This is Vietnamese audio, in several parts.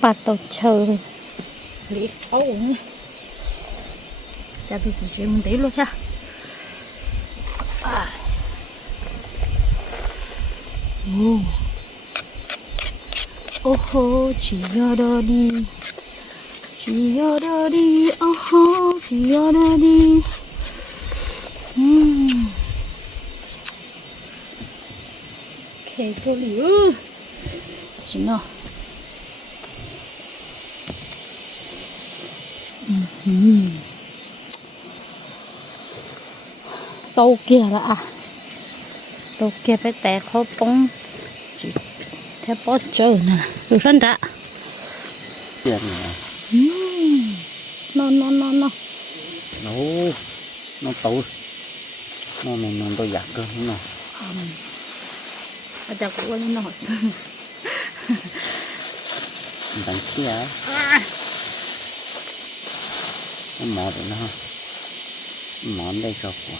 Pato chờ Lý ấu ủng Chà tôi chỉ chuyện đấy luôn ha. Ô Ô hô chỉ do đo đi. Chỉ do đo đi. Ô hô chỉ do đo đi. Uhm Okay, so liu. 行了。嗯嗯，đâu kia là à đâu kia phải tè khó bóng chỉ theo bó chờ nè được sẵn đã này no no no no nó nó tối nó mình nó tôi giặt cơ nó ở đây cũng có những nổi đánh kia á nó mỏ được nó mỏ đây cho của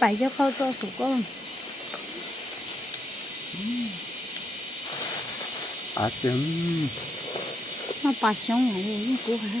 bảy cho khâu cho thủ con à chấm nó bà sống ở đây cũng hả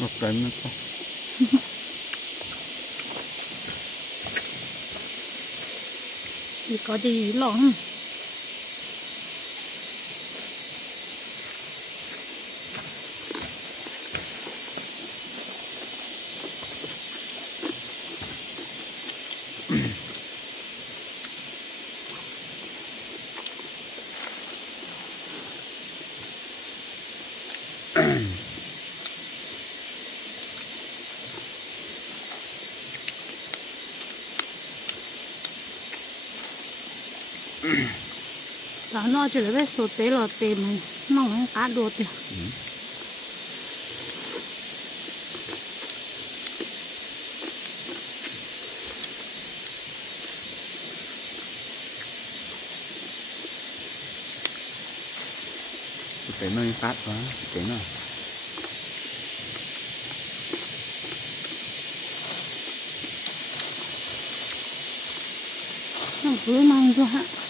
Bak ben de tam. Thì có gì lỏng. Mm-hmm. Nó phải tăng vô so bát sáu lo mà hay là lo hàng rất toàn ha có có ừ, có chứ nó cái nó có thì có gì lo hả đó nó chỉ là biết số tế là tế mà nó không cá đột được cái nơi phát quá cái nào nó cứ mang cho hả Ừm.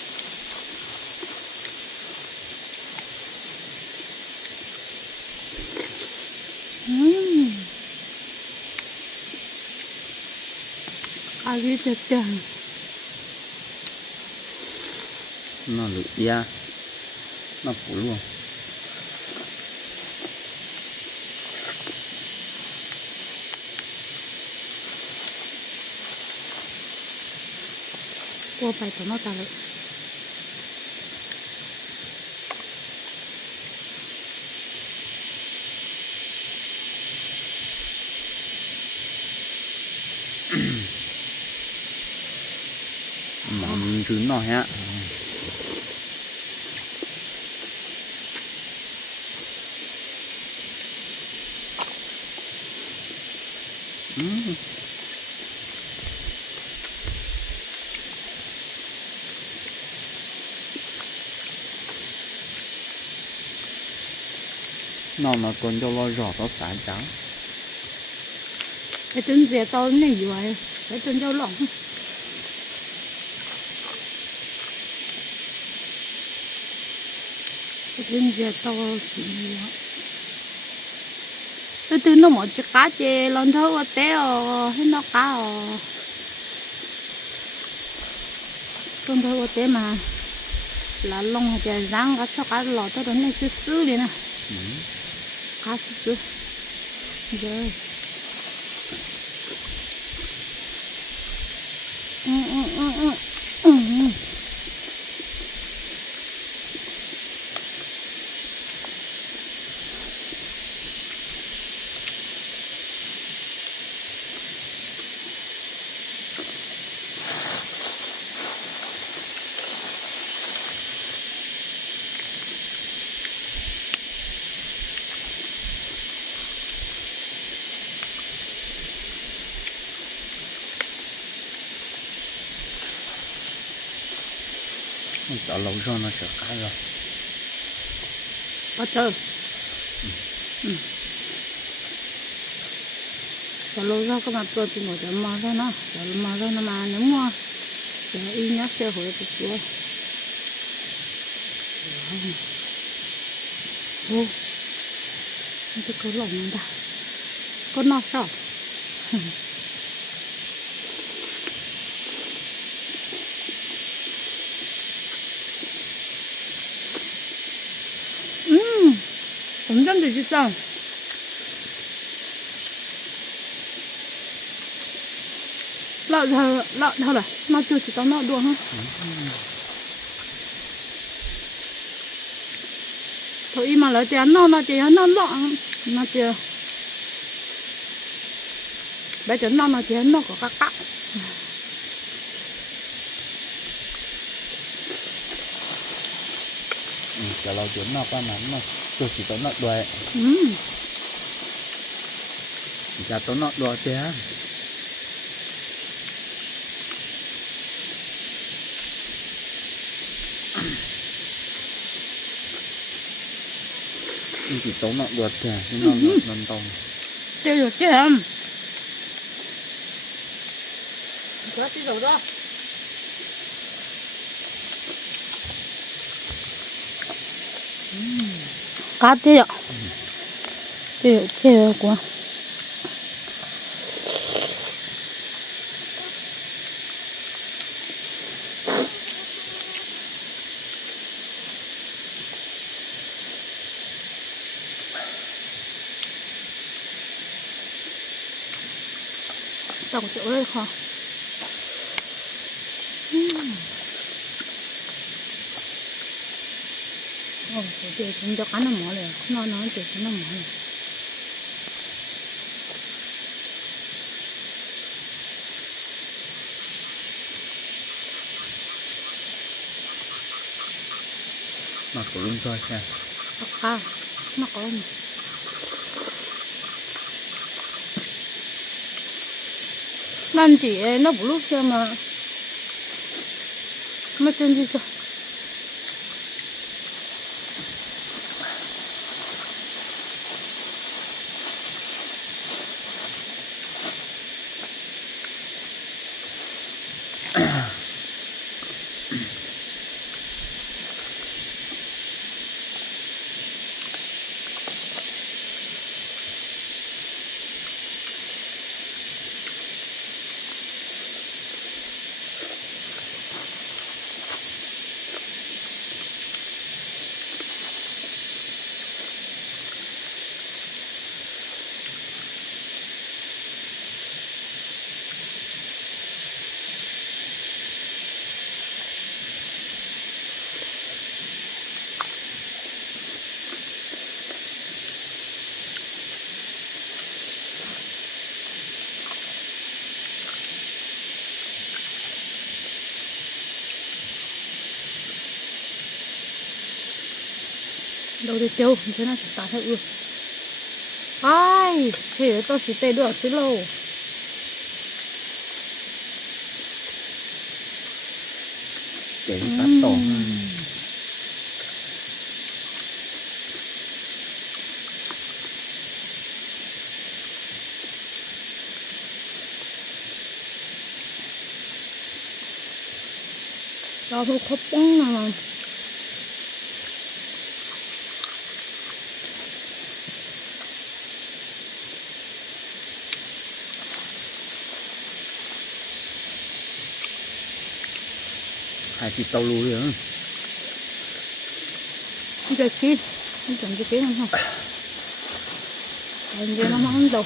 I do. No look yeah. No pollution. Whoa, but I can't. Ai biết được chẳng nó lụi da nó phủ luôn qua bài của nó ta lại mỏng trứng nó ha Mm. nó mà còn cho lo rõ nó xả trắng cái chân dẻ to này vậy cái chân dao lỏng cái chân giờ to gì tôi tin nó một chiếc cá chê lần thâu ở té ở hết nó cá ở lần thâu ở té mà là lông chè răng cá cho cá lọt tôi đó này xứ xứ đi nè cá xứ xứ rồi lâu rồi nó cái rồi Có chơi. Ừ. Cho lâu ra các bạn tôi chỉ một chấm mà thôi nó, cho mà thôi nó mà nếu mà cho y nhắc sẽ hồi được chưa? Ô, cái lòng này đã, có nó sao? 음, 완전 되겠다. lợn thờ lợn thờ này mà chưa chỉ có lợn đuông thôi thôi mà lấy tiền nó nó chỉ nó lợn nó chỉ bây giờ nó nó chỉ nó có các cắt chợ lâu chuyện nó có nắm nó tôi chỉ nó đuôi ừ. Chả tôi nó đuôi thế chỉ tốn nó đuôi thế nhưng nó nó nó tông tiêu được chứ em Chết đi rồi đó cá tiêu tiêu tiêu quá tổng chỗ đây cho cá nó nó nó của luôn thôi nha. À, nó có? Nên chỉ nó bù lúc cho mà? Nó chân gì cho đâu đi tiêu thế nào chúng ta thấy ư ai thì tôi chỉ tê được xí lâu để tắt tổ. Cho tôi khóc bóng nào hai chỉ tàu lùi rồi. Giờ chi không chọn cái không? Bây giờ nó không đâu?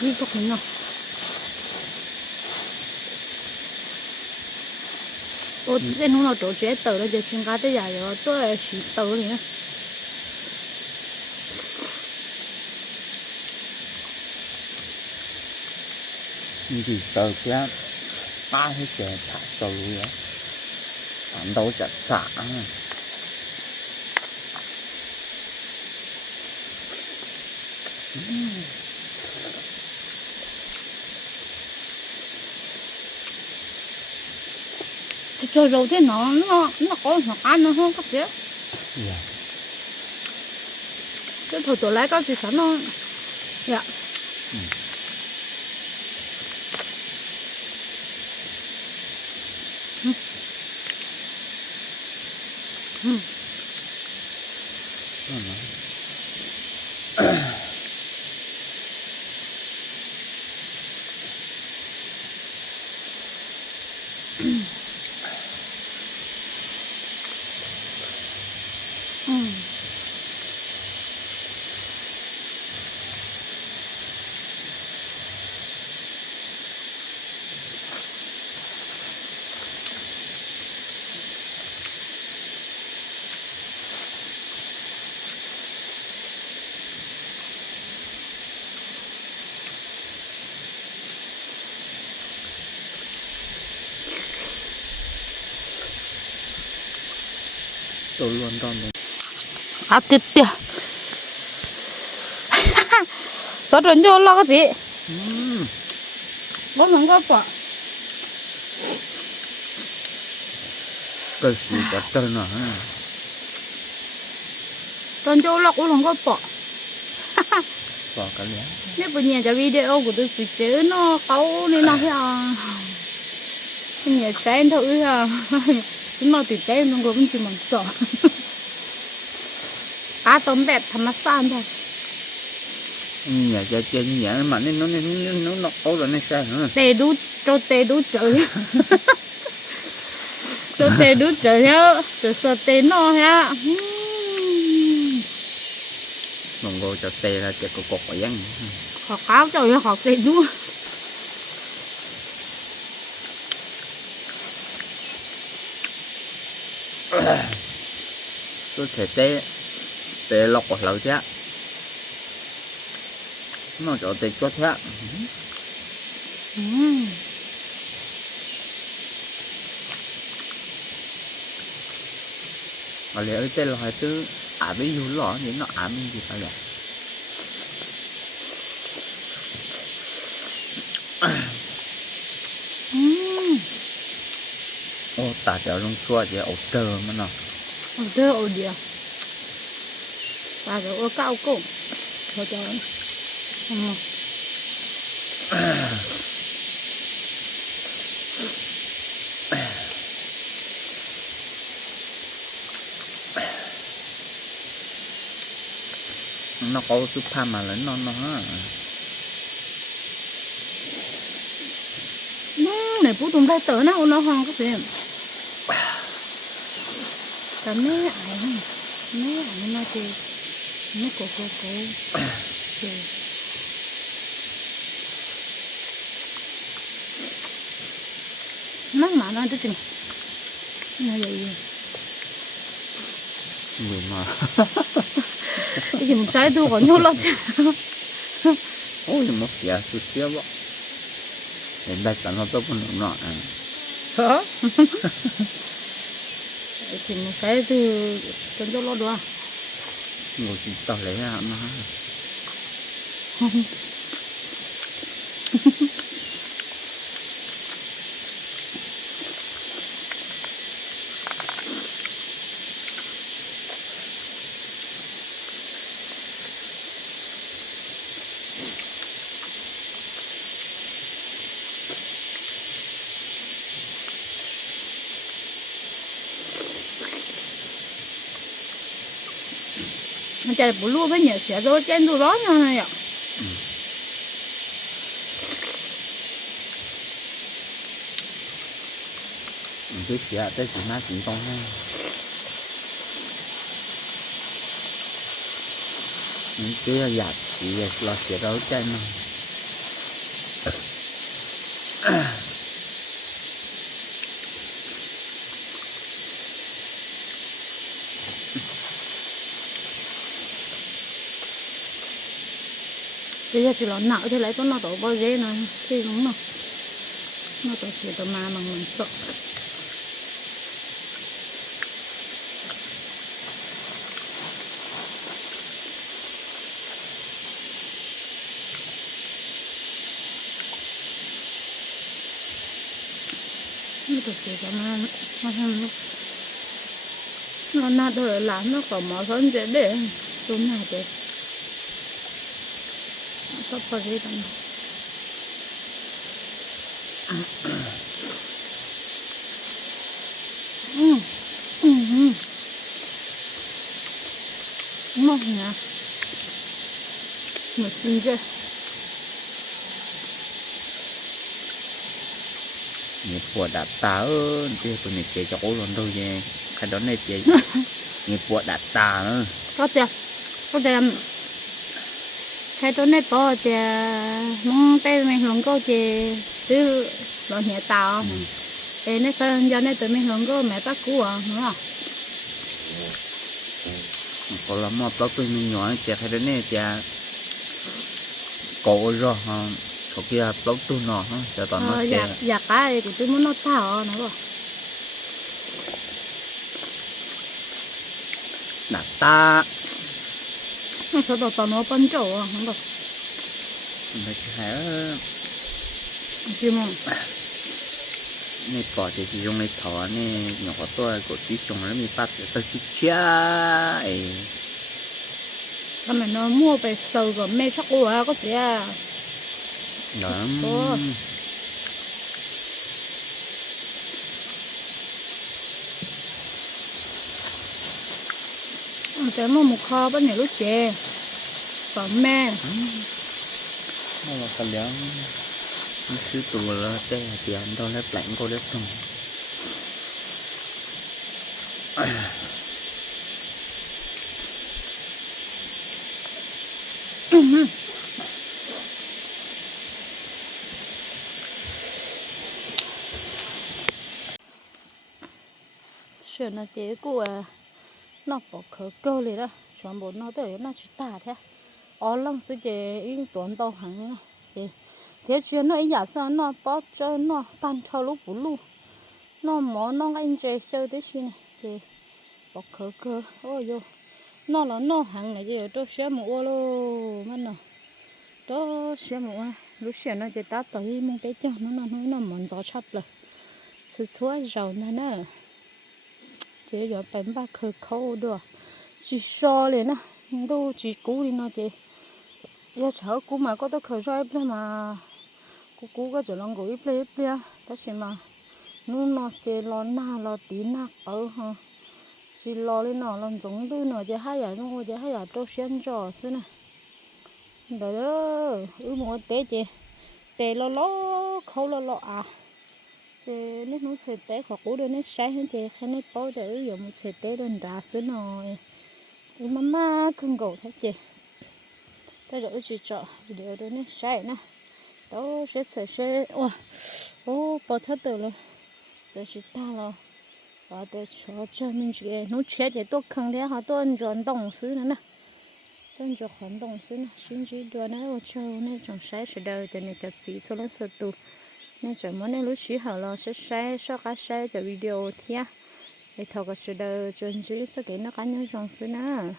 Đi chọc mình nào tôi tên hôm nào tổ chức tờ đó giờ chuyên gia tới giờ rồi tôi là chỉ tờ này như gì tàu kia? Ba hết thả tàu lùi rồi phản đấu chặt xả. Trời rồi thế nó nó nó có nó ăn nó không các kiểu. Dạ. Cái thời tôi lấy có gì sẵn nó dạ うん。うん tôi luôn con này 아 됐대 서른 줄 올라가지 Ừm, 뭐는 거 봐. cái gì cả tên à 던져 올라고 오는 거 봐. bỏ cả lẽ nếu bây giờ cho video của tôi sẽ chế nó câu nên nó ha bây giờ trái thôi ha chúng nó thì trái nó cũng chỉ bằng sợ cá tôm đẹp thầm mắt san thôi. Nhà cho trên nhà mà nó nên nó nó nó ố là nó sai hả tê đú cho tê đú trời. Cho tê đú trời ha cho sợ tê nó ha mong ngồi cho tê là cái cục cục dân họ cáo cho họ tê đú tôi sẽ té té lọc của lâu chứ nó cho té cho thế mà lẽ tê là hai thứ à ví dụ lọ thì nó ảm gì phải lẽ. Ô ta cho lông chua thì ổ tơ mà nó ở đây ở địa ta cái ở cao cổ thôi cho ừ. nó có sức tham mà lớn nó nó ha Ừ, này bố tụi đây tớ nào nó hoang cái gì แต่แม่ไอ้แม่ไอ้มาเจอไม่โกโกโกเจอนั่งหมานั่นจริงนายใหญ่เหมือนมาอีกหนึ่งใช้ดูก่อนยุ่งล้วจ้ะโอ้ยมักยาสุดเสียบ่เห็นได้แต่เราต้องนหนุ่มหน่อยฮะ thì một trái từ chân tôi lo được ngồi chỉ tao lấy à mà nó chạy bù lúa với nhờ sẽ rồi trên tôi đó nha này ạ. Ừ. Mình cứ xía tới chỉ má chỉ con ha những cái giặt, chỉ là xía đấu trên mà bây giờ chỉ lo nạo thì lấy con nó tổ bao dễ này thì đúng không? Nó tổ chỉ tổ mà bằng mình sợ. Nó tổ chỉ tổ mà Ừ. nó. Nát rồi làm nó còn mở hơn dễ để tôi nhà để ừ ngon nhỉ một xin chơi nhẹ bùa đã ta ơ chứ tụi chơi cho ố luôn đâu chứ cái đó này chơi nhẹ bùa đã ta nữa có tiền. Có tiền ใช้ต้นได้ปอจะมึงเต้ไม่หลงก็จะซื้อหลงเหี่ยตาเอ็นเซนยันได้ตัวไม่หลงก็แม่ปักกูอ่เนาะพอละมอบปักตัวมีหน่อยจะใครได้เนี่ยจะโกยรอฮะเขาเกี่ยวปักตัวหน่อฮะจะตอนนั้นอยากอยากได้กูตัวมันนอต้าเนาะหนักตา sao tao tao nó bắn chỗ à không được mày thấy chứ mà này bỏ thì chỉ dùng này thỏ này nhỏ có tôi của tí trồng nó mi bắt để tôi chỉ chia ấy cái mà nó mua về sầu rồi mẹ chắc quá có gì à lắm Ủa. cái mà một kho bên này lúc chè. Còn mẹ. Nó là cái léo nó cứ tù là tê thì anh đâu lép lạnh cô lép không sữa nó chế của nó bỏ khờ cơ liền đó 全部 nó tới nó chỉ tả thế ở lòng sự chế in tuần đâu hẳn thế thế chuyện nó giả sao nó bỏ cho nó tan cho lúc bù lu nó mỏ nó anh chế sao thế chi này thế bỏ khờ cơ ôi yo nó là nó hẳn này chứ tôi sẽ mua lô mà nó tôi sẽ mua lúc xưa nó chỉ tát tới mong cái cho nó nó nói nó muốn gió chắp rồi sự xóa giàu này nữa chế giờ bánh ba khờ khâu được chỉ so liền á đâu chỉ cú đi nó chế giờ chở cú mà có tôi khờ so thế mà cú cú cái chỗ lòng gối plei plei đó chỉ mà nu nó chế lo na lo tí na ở ha chỉ lo lên nó lòng giống tôi nó chế hai giờ nó chế hai giờ tôi xem cho xí nè đó ư ừ một té chế té lo lo khâu lo lo à thì nó nó sẽ té khó cố đưa nó sai hơn thì khi nó bỏ để dùng một sẽ té đơn đá xứ nồi thì mama không gỗ thế chị tới đỡ chị cho để đưa nó sai nè. Đó sẽ sẽ sẽ ô ô, bỏ thắt từ rồi. Sẽ chị ta rồi và tôi cho cho mình chị nó chết thì tôi không thể họ tôi ăn chọn đồng xứ nữa nè. Tôi ăn chọn khoản động xứ nè. Xin chị đưa nó ở chơi nó trong sai sẽ đời cho nên cái gì số lần số tụ nên chỉ muốn nên lúc xí hở lo sẽ share cho các share cho video thia để thọ cái sự đời chuẩn chỉ cho cái nó cá nhân trong xứ nữa